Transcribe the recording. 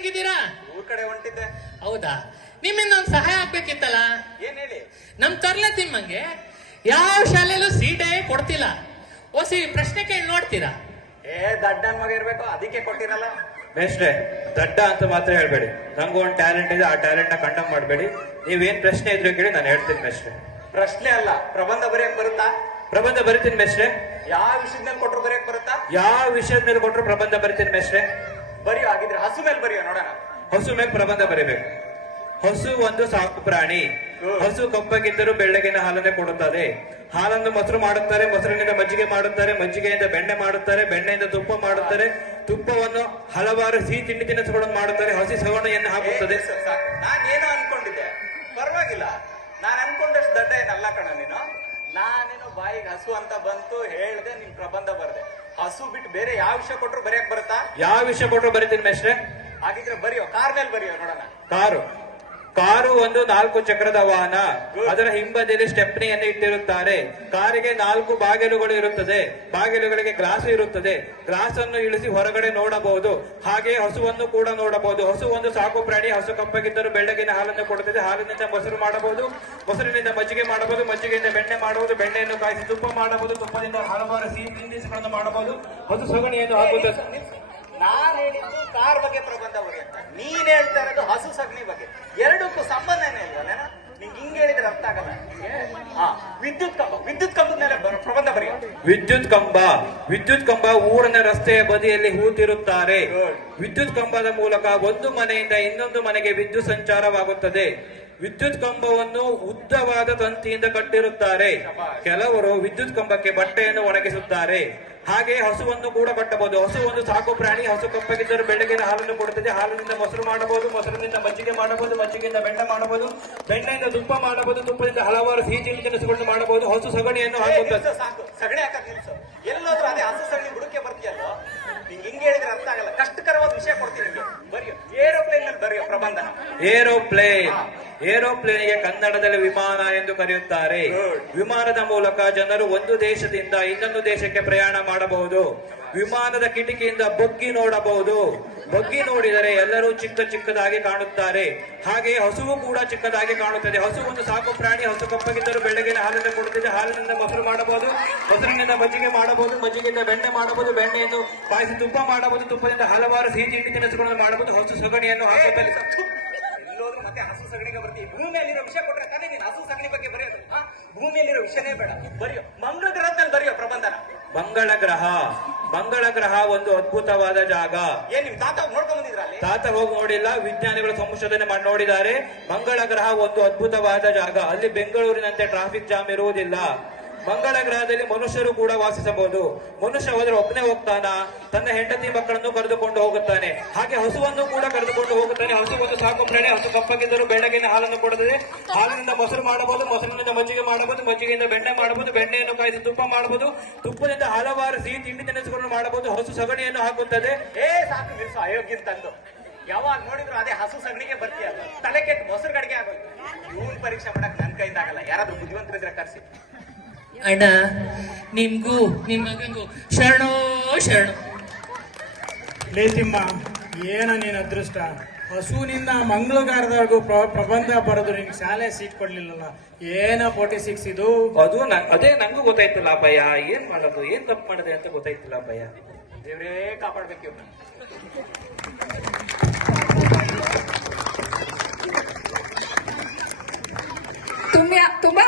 ಹೆಂಗಿದ್ದೀರಾ? ಊರ್ ಕಡೆ ಹೊಂಟಿದ್ದೆ. ಹೌದಾ, ನಿಮ್ಮಿಂದ ಒಂದು ಸಹಾಯ ಆಗ್ಬೇಕಿತ್ತಲ್ಲ. ಏನ್ ಹೇಳಿ? ನಮ್ ತರ್ಲೆ ತಿಮ್ಮಂಗೆ ಯಾವ ಶಾಲೆಯಲ್ಲೂ ಸೀಟೇ ಕೊಡ್ತಿಲ್ಲ. ಓಸಿ ಪ್ರಶ್ನೆ ಕೇಳಿ ನೋಡ್ತೀರಾ? ದಡ್ಡನ್ ಮಗ ಇರ್ಬೇಕು, ಅದಕ್ಕೆ ಕೊಟ್ಟಿರಲ್ಲ. ಮೇಷ್ಟ್ರೆ, ದಡ್ಡ ಅಂತ ಮಾತ್ರ ಹೇಳ್ಬೇಡಿ. ನಂಗೂ ಒಂದು ಟ್ಯಾಲೆಂಟ್ ಇದೆ, ಆ ಟ್ಯಾಲೆಂಟ್ ನ ಕಂಡಮ್ ಮಾಡಬೇಡಿ. ನೀವೇನ್ ಪ್ರಶ್ನೆ ಇದ್ರು ಕೇಳಿ, ನಾನು ಹೇಳ್ತೀನಿ ಮೇಷ್ಟ್ರೆ. ಪ್ರಶ್ನೆ ಅಲ್ಲ, ಪ್ರಬಂಧ ಬರೆಯಕ್ ಬರುತ್ತಾ? ಪ್ರಬಂಧ ಬರಿತೀನಿ ಮೇಷ್ಟ್ರೆ. ಯಾವ ವಿಷಯದ ಮೇಲೆ ಕೊಟ್ರು ಬರೆಯಕ್ ಬರುತ್ತಾ? ಯಾವ ವಿಷಯದ ಮೇಲೆ ಕೊಟ್ಟರು ಪ್ರಬಂಧ ಬರಿತೀನಿ ಮೇಷ್ಟ್ರೆ. ಬರೆಯೋ ಆಗಿದ್ರೆ ಹಸು ಮೇಲೆ ಬರೆಯೋ ನೋಡೋಣ. ಹಸು ಮೇಲೆ ಪ್ರಬಂಧ ಬರಿಬೇಕು. ಹಸು ಒಂದು ಸಾಕು ಪ್ರಾಣಿ. ಹಸು ಕಪ್ಪಗಿದ್ದರೂ ಬೆಳ್ಳಗಿನ ಹಾಲನ್ನೇ ಕೊಡುತ್ತದೆ. ಹಾಲನ್ನು ಮೊಸರು ಮಾಡುತ್ತಾರೆ, ಮೊಸರಿನಿಂದ ಮಜ್ಜಿಗೆ ಮಾಡುತ್ತಾರೆ, ಮಜ್ಜಿಗೆಯಿಂದ ಬೆಣ್ಣೆ ಮಾಡುತ್ತಾರೆ, ಬೆಣ್ಣೆಯಿಂದ ತುಪ್ಪ ಮಾಡುತ್ತಾರೆ, ತುಪ್ಪವನ್ನು ಹಲವಾರು ಸಿಹಿ ತಿಂಡಿ ತಿನಿಸುಗಳನ್ನು ಮಾಡುತ್ತಾರೆ. ಹಸಿ ಸವಣೆಯನ್ನು ಹಾಕುತ್ತದೆ. ನಾನೇನೋ ಅನ್ಕೊಂಡಿದ್ದೆ, ಪರವಾಗಿಲ್ಲ. ನಾನ್ ಅನ್ಕೊಂಡಷ್ಟು ದಡ್ಡ ಏನಲ್ಲ ಕಣ ನೀನು. ನಾನೇನೋ ಬಾಯಿಗೆ ಹಸು ಅಂತ ಬಂತು ಹೇಳ್ದೆ, ನಿನ್ ಪ್ರಬಂಧ ಬರ್ದೆ. ಹಸು ಬಿಟ್ಟು ಬೇರೆ ಯಾವ ವಿಷಯ ಕೊಟ್ರು ಬರೆಯಕ್ ಬರುತ್ತಾ? ಯಾವ ವಿಷಯ ಕೊಟ್ಟರು ಬರಿತೀನಿ ಮೇಷ್ಟ್ರೆ. ಹಾಗಿದ್ರೆ ಬರೆಯೋ, ಕಾರ್ ಮೇಲೆ ಬರೆಯೋ ನೋಡೋಣ. ಕಾರು ಒಂದು 4 ಚಕ್ರದ ವಾಹನ. ಅದರ ಹಿಂಬದಿಯಲ್ಲಿ ಸ್ಟೆಪ್ನಿಯನ್ನು ಇಟ್ಟಿರುತ್ತಾರೆ. ಕಾರಿಗೆ 4 ಬಾಗಿಲುಗಳು ಇರುತ್ತದೆ. ಬಾಗಿಲುಗಳಿಗೆ ಗ್ಲಾಸ್ ಇರುತ್ತದೆ. ಗ್ಲಾಸ್ ಅನ್ನು ಇಳಿಸಿ ಹೊರಗಡೆ ನೋಡಬಹುದು. ಹಾಗೆ ಹಸುವನ್ನು ಕೂಡ ನೋಡಬಹುದು. ಹಸು ಒಂದು ಸಾಕು ಪ್ರಾಣಿ. ಹಸು ಕಪ್ಪಗಿದ್ದರೂ ಬೆಳ್ಳಗಿನ ಹಾಲನ್ನು ಕೊಡುತ್ತದೆ. ಹಾಲಿನಿಂದ ಮೊಸರು ಮಾಡಬಹುದು, ಮೊಸರಿನಿಂದ ಮಜ್ಜಿಗೆ ಮಾಡಬಹುದು, ಮಜ್ಜಿಗೆಯಿಂದ ಬೆಣ್ಣೆ ಮಾಡಬಹುದು, ಬೆಣ್ಣೆಯನ್ನು ಕಾಯಿಸಿ ತುಪ್ಪ ಮಾಡಬಹುದು, ತುಪ್ಪದಿಂದ ಹಲವಾರು ಸಿಹಿ ತಿನಿಸುಗಳನ್ನು ಮಾಡಬಹುದು. ಹಸು ಸಗಣಿಯನ್ನು ಹಾಕುತ್ತದೆ. ನಾನ್ ಹೇಳಿದ್ದು ಕಾರ್ ಬಗ್ಗೆ ಪ್ರಬಂಧ ಬಗ್ಗೆ ಅಂತ, ನೀನ್ ಹೇಳ್ತಾ ಇರೋದು ಹಸು ಸಗಣಿ ಬಗ್ಗೆ. ಎರಡಕ್ಕೂ ಸಂಬಂಧನೇ ಇಲ್ವಲ್ಲ? ನಿಂಗೆ ಹಿಂಗ್ ಹೇಳಿದ್ರೆ ಅರ್ಥ ಆಗಲ್ಲ. ವಿದ್ಯುತ್ ಕಂಬದ ಮೇಲೆ ಪ್ರಬಂಧ ಬರೆಯ. ವಿದ್ಯುತ್ ಕಂಬ ಊರಿನ ರಸ್ತೆಯ ಬದಿಯಲ್ಲಿ ಹೂತಿರುತ್ತಾರೆ. ವಿದ್ಯುತ್ ಕಂಬದ ಮೂಲಕ ಒಂದು ಮನೆಯಿಂದ ಇನ್ನೊಂದು ಮನೆಗೆ ವಿದ್ಯುತ್ ಸಂಚಾರವಾಗುತ್ತದೆ. ವಿದ್ಯುತ್ ಕಂಬವನ್ನು ಉದ್ದವಾದ ತಂತಿಯಿಂದ ಕಟ್ಟಿರುತ್ತಾರೆ. ಕೆಲವರು ವಿದ್ಯುತ್ ಕಂಬಕ್ಕೆ ಬಟ್ಟೆಯನ್ನು ಒಣಗಿಸುತ್ತಾರೆ. ಹಾಗೆ ಹಸುವನ್ನು ಕೂಡ ಕಟ್ಟಬಹುದು. ಹಸು ಒಂದು ಸಾಕು ಪ್ರಾಣಿ. ಹಸು ಕಪ್ಪಗಿದ್ದರೂ ಬೆಳಗಿನ ಹಾಲನ್ನು ಕೊಡುತ್ತದೆ. ಹಾಲಿನಿಂದ ಮೊಸರು ಮಾಡಬಹುದು, ಮೊಸರಿನಿಂದ ಮಜ್ಜಿಗೆ ಮಾಡಬಹುದು, ಮಜ್ಜಿಗೆಯಿಂದ ಬೆಣ್ಣೆ ಮಾಡಬಹುದು, ಬೆಣ್ಣೆಯಿಂದ ತುಪ್ಪ ಮಾಡಬಹುದು, ತುಪ್ಪದಿಂದ ಹಲವಾರು ಸಿಹಿ ತಿಂಡಿ ತಿನಿಸುಗಳನ್ನು ಮಾಡಬಹುದು. ಹಸು ಸಗಣಿಯನ್ನು ಹಾಕುತ್ತದೆ. ಸಾಕು, ಸಗಣಿ ಹಾಕಕ್ ನಿಲ್ಸು. ಎಲ್ಲೋದ್ರೂ ಅದೇ ಹಸು ಸಗಣಿ ಬುಡಕ್ಕೆ ಬರ್ತೀಯಲ್ಲೋ. ನಿಂಗೆ ಹಿಂಗೆ ಹೇಳಿದ್ರೆ ಅರ್ಥ ಆಗಲ್ಲ. ಕಷ್ಟಕರವಾದ ವಿಷಯ ಕೊಡ್ತೀನಿ ನಿಮಗೆ. ಬರೆಯೋ, ಏರೋಪ್ಲೇನ್ ಮೇಲೆ ಬರೆಯೋ ಪ್ರಬಂಧನ. ಏರೋಪ್ಲೇನ್ಗೆ ಕನ್ನಡದಲ್ಲಿ ವಿಮಾನ ಎಂದು ಕರೆಯುತ್ತಾರೆ. ವಿಮಾನದ ಮೂಲಕ ಜನರು ಒಂದು ದೇಶದಿಂದ ಇನ್ನೊಂದು ದೇಶಕ್ಕೆ ಪ್ರಯಾಣ ಮಾಡಬಹುದು. ವಿಮಾನದ ಕಿಟಕಿಯಿಂದ ಬಗ್ಗಿ ನೋಡಬಹುದು. ಬಗ್ಗಿ ನೋಡಿದರೆ ಎಲ್ಲರೂ ಚಿಕ್ಕದಾಗಿ ಕಾಣುತ್ತಾರೆ. ಹಾಗೆ ಹಸುವು ಕೂಡ ಚಿಕ್ಕದಾಗಿ ಕಾಣುತ್ತದೆ. ಹಸು ಒಂದು ಸಾಕು ಪ್ರಾಣಿ. ಹಸು ಕಪ್ಪಗಿದ್ದರೂ ಬೆಳಗಿನ ಹಾಲನ್ನು ಕೊಡುತ್ತದೆ. ಹಾಲಿನಿಂದ ಮೊಸರು ಮಾಡಬಹುದು, ಮೊಸರಿನಿಂದ ಮಜ್ಜಿಗೆ ಮಾಡಬಹುದು, ಮಜ್ಜಿಗೆಯಿಂದ ಬೆಣ್ಣೆ ಮಾಡಬಹುದು, ಬೆಣ್ಣೆಯನ್ನು ಕಾಯಿಸಿ ತುಪ್ಪ ಮಾಡಬಹುದು, ತುಪ್ಪದಿಂದ ಹಲವಾರು ಸಿಹಿ ತಿಂಡಿ ತಿನಿಸುಗಳನ್ನು ಮಾಡಬಹುದು. ಹಸು ಸಗಣಿಯನ್ನು ಹಾಕುತ್ತದೆ. ಎಲ್ಲೋದ್ರೂ ಮತ್ತೆ ಹಸು ಸಗಣಿಗೆ ಬರ್ತೀವಿ. ಭೂಮಿಯಲ್ಲಿರೋ ವಿಷಯ ಕೊಟ್ರೆ ತಾನೇ ನೀನು ಹಸು ಸಗಣಿ ಬಗ್ಗೆ ಬರೆಯೋದು. ಭೂಮಿಯಲ್ಲಿರೋ ವಿಷಯನೇ ಬೇಡ, ಬರೆಯೋ. ಮಂಗಳ ಗ್ರಹದ ಮೇಲೆ ಬರೆಯೋ ಪ್ರಬಂಧನ. ಮಂಗಳ ಗ್ರಹ ಒಂದು ಅದ್ಭುತವಾದ ಜಾಗ. ಏನ್ ನಿಮ್ ತಾತ ನೋಡ್ಕೊಂಡ್ ಬಂದಿದ್ರ ಅಲ್ಲಿ? ತಾತ ಹೋಗಿ ನೋಡಿಲ್ಲ, ವಿಜ್ಞಾನಿಗಳು ಸಂಶೋಧನೆ ಮಾಡಿ ನೋಡಿದ್ದಾರೆ. ಮಂಗಳ ಗ್ರಹ ಒಂದು ಅದ್ಭುತವಾದ ಜಾಗ. ಅಲ್ಲಿ ಬೆಂಗಳೂರಿನಂತೆ ಟ್ರಾಫಿಕ್ ಜಾಮ್ ಇರುವುದಿಲ್ಲ. ಮಂಗಳ ಗ್ರಹದಲ್ಲಿ ಮನುಷ್ಯರು ಕೂಡ ವಾಸಿಸಬಹುದು. ಮನುಷ್ಯ ಹೋದ್ರೆ ಒಬ್ಬನೇ ಹೋಗ್ತಾನ? ತನ್ನ ಹೆಂಡತಿ ಮಕ್ಕಳನ್ನು ಕರೆದುಕೊಂಡು ಹೋಗುತ್ತಾನೆ. ಹಾಗೆ ಹಸುವನ್ನು ಕೂಡ ಕರೆದುಕೊಂಡು ಹೋಗುತ್ತಾನೆ. ಹಸು ಒಂದು ಸಾಕು ಪ್ರಾಣಿ. ಹಸು ಕಪ್ಪಗಿದ್ದರೂ ಬೆಳಗಿನ ಹಾಲನ್ನು ಕೊಡುತ್ತದೆ. ಹಾಲಿನಿಂದ ಮೊಸರು ಮಾಡಬಹುದು, ಮೊಸರಿನಿಂದ ಮಜ್ಜಿಗೆ ಮಾಡಬಹುದು, ಮಜ್ಜಿಗೆಯಿಂದ ಬೆಣ್ಣೆ ಮಾಡಬಹುದು, ಬೆಣ್ಣೆಯನ್ನು ಕಾಯಿಸಿ ತುಪ್ಪ ಮಾಡಬಹುದು, ತುಪ್ಪದಿಂದ ಹಲವಾರು ಸಿಹಿ ತಿಂಡಿ ತಿನಿಸುಗಳನ್ನು ಮಾಡಬಹುದು. ಹಸು ಸಗಣಿಯನ್ನು ಹಾಕುತ್ತದೆ. ಸಾಕು ನಿಲ್ಸು, ಅಯೋಗ್ಯನ್ ತಂದು. ಯಾವಾಗ ನೋಡಿದ್ರು ಅದೇ ಹಸು ಸಗಣಿಗೆ ಬರ್ತೀಯ. ತಲೆ ಕೆಟ್ಟು ಮೊಸರು ಗಡಿಗೆ ಆಗೋಯ್ತು. ಇವನ್ ಪರೀಕ್ಷೆ ಮಾಡಕ್ ನನ್ ಕೈಯಿಂದಾಗಲ್ಲ. ಯಾರಾದ್ರೂ ಬುದ್ಧಿವಂತರಿದ್ರೆ ಕರ್ಸಿ. ಅಣ್ಣ, ನಿಮ್ಗೂ ನಿಮ್ ಮಗಂಗೂ ಶರಣೋ ಶರಣು. ಲೇತಿಮ್ಮ, ಏನ ನೀನ್ ಅದೃಷ್ಟ. ಹಸುವಿನಿಂದ ಮಂಗಳಗಾರದವರೆಗೂ ಪ್ರಬಂಧ ಬರೆದು ನಿನ್ ಶಾಲೆ ಸೀಟ್ ಕೊಡ್ಲಿಲ್ಲಲ್ಲ. ಏನ 46 ಇದು? ಅದೇ ನಂಗೂ ಗೊತ್ತಾಯ್ತಲ್ಲ ಅಪ್ಪಯ್ಯ. ಏನ್ ಮಾಡೋದು, ಏನ್ ತಪ್ಪು ಮಾಡಿದೆ ಅಂತ ಗೊತ್ತಾಯ್ತಿಲ್ಲ ಅಪ್ಪಯ್ಯ. ದೇವ್ರೇ ಕಾಪಾಡ್ಬೇಕು. ತುಂಬಾ